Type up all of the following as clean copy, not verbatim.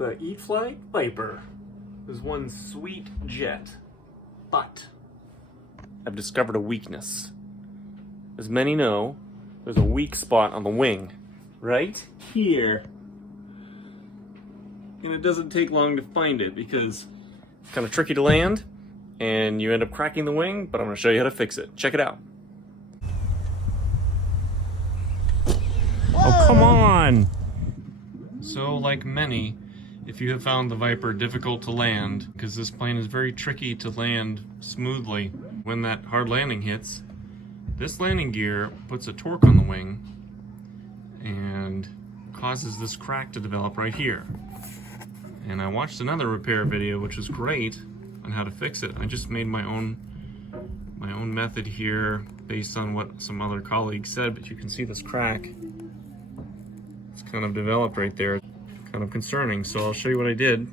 The E-flite Viper is one sweet jet, but I've discovered a weakness. As many know, there's a weak spot on the wing, right here. And it doesn't take long to find it because it's kind of tricky to land and you end up cracking the wing, but I'm going to show you how to fix it. Check it out. Oh, come on! So, like many, if you have found the Viper difficult to land, because this plane is very tricky to land smoothly, when that hard landing hits, this landing gear puts a torque on the wing and causes this crack to develop right here. And I watched another repair video, which was great, on how to fix it. I just made my own method here based on what some other colleagues said, but you can see this crack. It's kind of developed right there. Kind of concerning, so I'll show you what I did.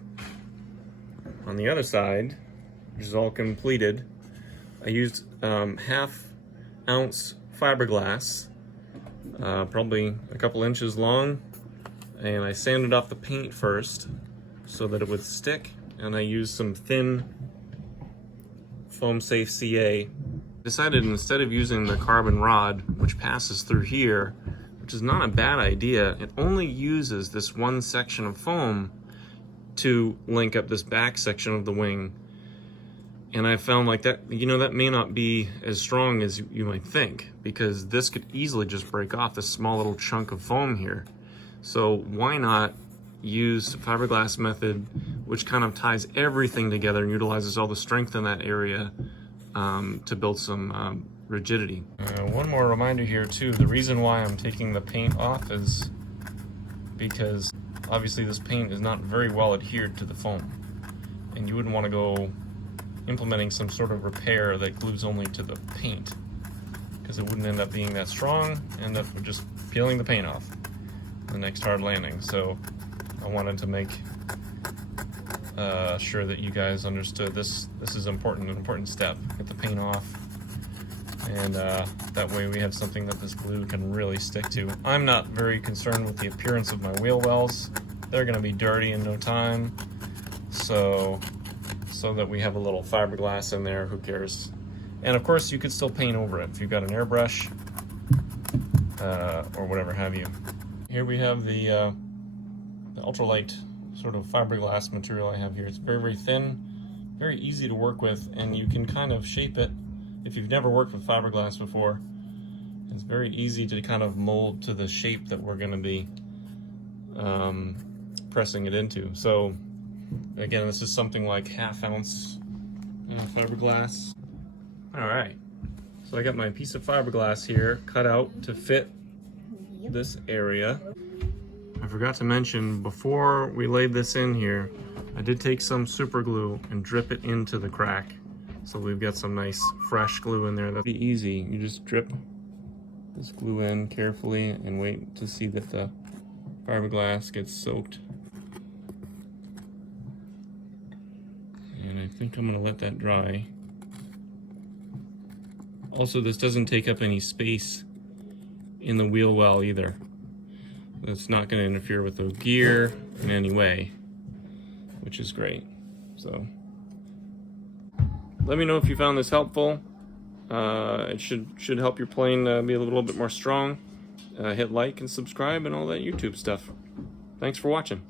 On the other side, which is all completed, I used half-ounce fiberglass, probably a couple inches long, and I sanded off the paint first so that it would stick, and I used some thin foam safe CA. Decided instead of using the carbon rod, which passes through here, which is not a bad idea, it only uses this one section of foam to link up this back section of the wing. And I found like that, you know, that may not be as strong as you might think, because this could easily just break off this small little chunk of foam here. So why not use the fiberglass method, which kind of ties everything together and utilizes all the strength in that area to build some rigidity. One more reminder here too, the reason why I'm taking the paint off is because obviously this paint is not very well adhered to the foam, and you wouldn't want to go implementing some sort of repair that glues only to the paint, because it wouldn't end up being that strong, end up just peeling the paint off the next hard landing. So I wanted to make sure that you guys understood this is important, an important step. Get the paint off, and that way we have something that this glue can really stick to. I'm not very concerned with the appearance of my wheel wells. They're going to be dirty in no time, so that we have a little fiberglass in there, who cares? And of course you could still paint over it if you've got an airbrush or whatever have you. Here we have the ultralight sort of fiberglass material I have here. It's very, very thin, very easy to work with, and you can kind of shape it. If you've never worked with fiberglass before, it's very easy to kind of mold to the shape that we're going to be pressing it into. So again, this is something like half-ounce fiberglass. All right, so I got my piece of fiberglass here cut out to fit this area. I forgot to mention, before we laid this in here, I did take some super glue and drip it into the crack. So we've got some nice fresh glue in there. That'll be easy. You just drip this glue in carefully and wait to see that the fiberglass gets soaked. And I think I'm gonna let that dry. Also, this doesn't take up any space in the wheel well either. That's not gonna interfere with the gear in any way, which is great. So let me know if you found this helpful. It should help your plane be a little bit more strong. Hit like and subscribe and all that YouTube stuff. Thanks for watching.